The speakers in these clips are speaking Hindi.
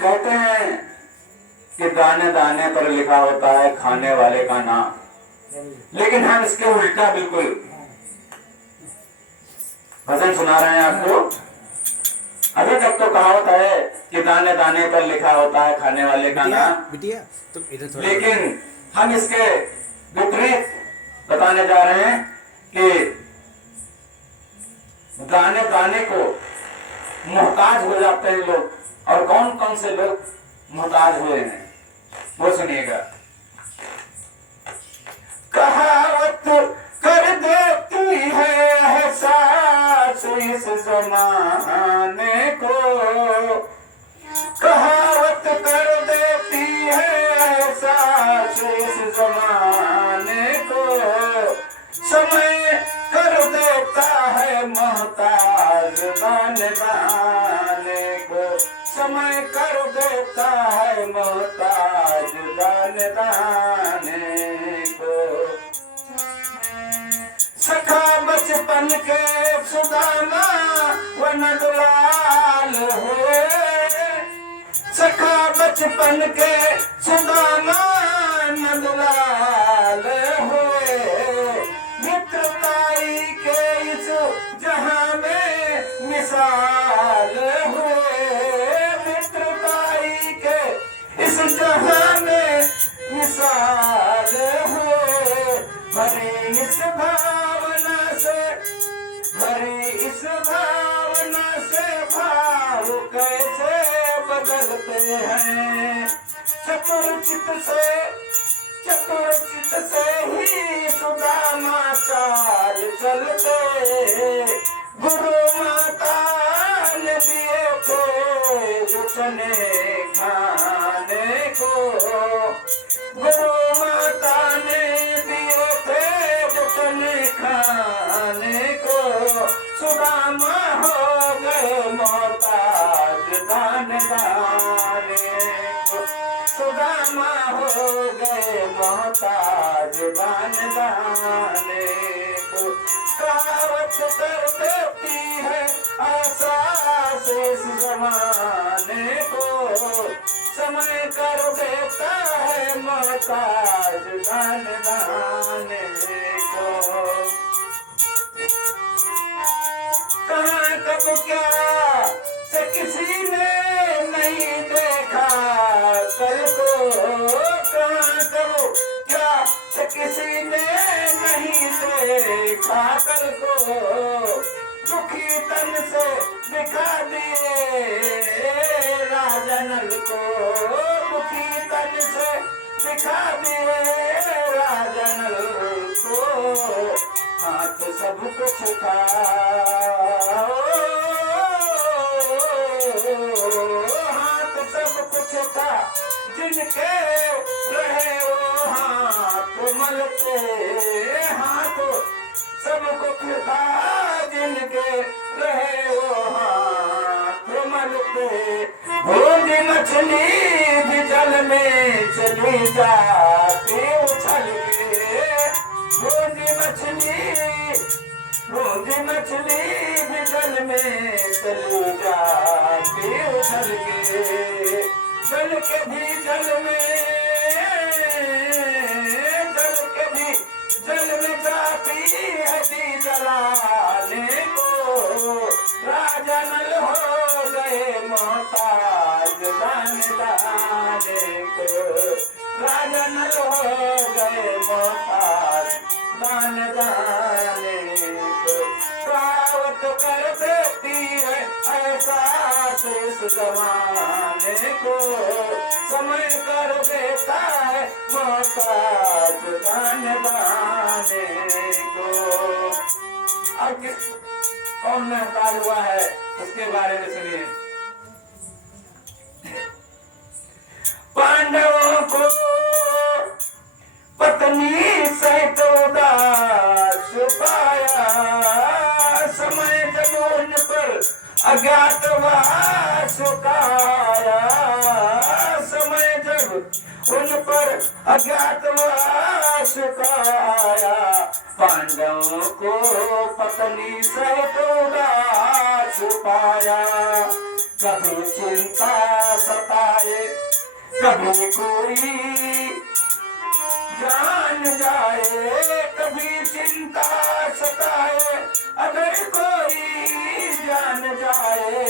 कहते हैं कि दाने दाने पर लिखा होता है खाने वाले का नाम, लेकिन हम इसके उल्टा बिल्कुल भजन सुना रहे हैं आपको। अभी तक तो कहावत है कि दाने दाने पर लिखा होता है खाने वाले का नाम, बिटिया तुम इधर थोड़ा, लेकिन हम इसके विपरीत बताने जा रहे हैं कि दाने दाने को मोहताज हो जाते हैं लोग। और कौन कौन से लोग मोहताज हुए हैं वो सुनिएगा। कहावत कर देती है एहसास इस जमाने को, कहावत कर देती है एहसास इस जमाने को, समय कर देता है मोहताज दाने दाने को, समय कर देता है मोहताज दाने दाने को। सखा बचपन के सुदामा व नदलाल हुए, सखा बचपन के सुदामा नदलाल हुए, मित्रताई के इस जहां में मिसाल हुए, मित्रताई के इस जहां में मिसाल हुए। भरी इस भावना से, भरी इस भावना से भाव कैसे बदलते हैं, चतुरचित से, चतुरचित से ही सुदामा चाल चलते, गुरु माता ने दिए थे जो चने खाने को, गुरु माता ने दिए थे जो चने खाने को, सुदामा हो गए मोहताज दाने दाने को, सुदामा हो गए मोहताज दाने दाने को। कहावत कर देती है एहसास इस जमाने को, समय कर देता है मोहताज दाने दाने को। कहाँ कब क्या से किसी ने नहीं देखा कल को, कहाँ कब क्या से किसी ने नहीं देखा कल को, दुखी तन से दिखा दिए राजनल को, दुखी तन से दिखा दिए राजनल को, हाथ सब कुछ था, हाथ सब कुछ था, जिनके रहे वो हाथ मलते, हाथ सब कुछ था, जिनके रहे वो हाथ मलते। भोंदी मछली भी जल में चली जाती उछल के, भोंदी मछली, भोंदी मछली भी जल में चली जाती उछल के, जल के भी जल में, जल के भी जल में जाती है दी जलाने को, राजनल हो गए मोहताज दाने दाने को, राजनल हो गए मोहताज दाने दाने को। कहावत कर देती है एहसास इस जमाने को, समय कर देता है मोहताज दाने दाने को। अब किस कौन मोहताज हुआ है उसके बारे में सुनिए। पांडवों को पत्नी सहित उदास पाया, समय जब उन पर अज्ञातवास काया, समय जब उन पर अज्ञातवास काया, पांडवों को पत्नी सहित उदास पाया, कभी चिंता सता जाए, कभी कोई जान जाए, कभी चिंता सताए, अगर कोई जान जाए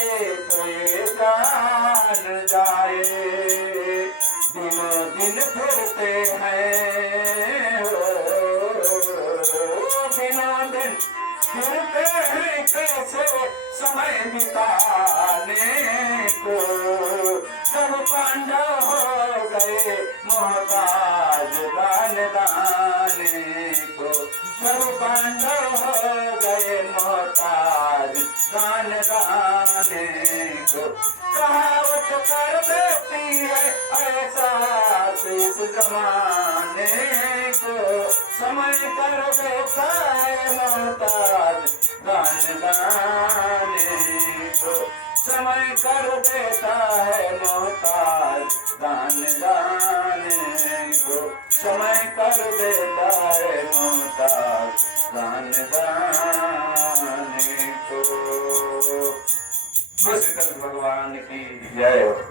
तो ये जान जाए। दिनों दिन फिरते हैं, दिनों दिन फिरते हैं कैसे समय बिताने को। जब पांडव हो गए मोहताज दान दाने को, जब पांडव हो गए मोहताज दान दाने को। कहावत कर देती है ऐसा इस जमाने को, समय कर देता है मोहताज दान दाने को, समय कर देता है मोहताज दान दाने को, समय कर देता है मोहताज दान दाने को। बस कृष्ण भगवान की जय हो।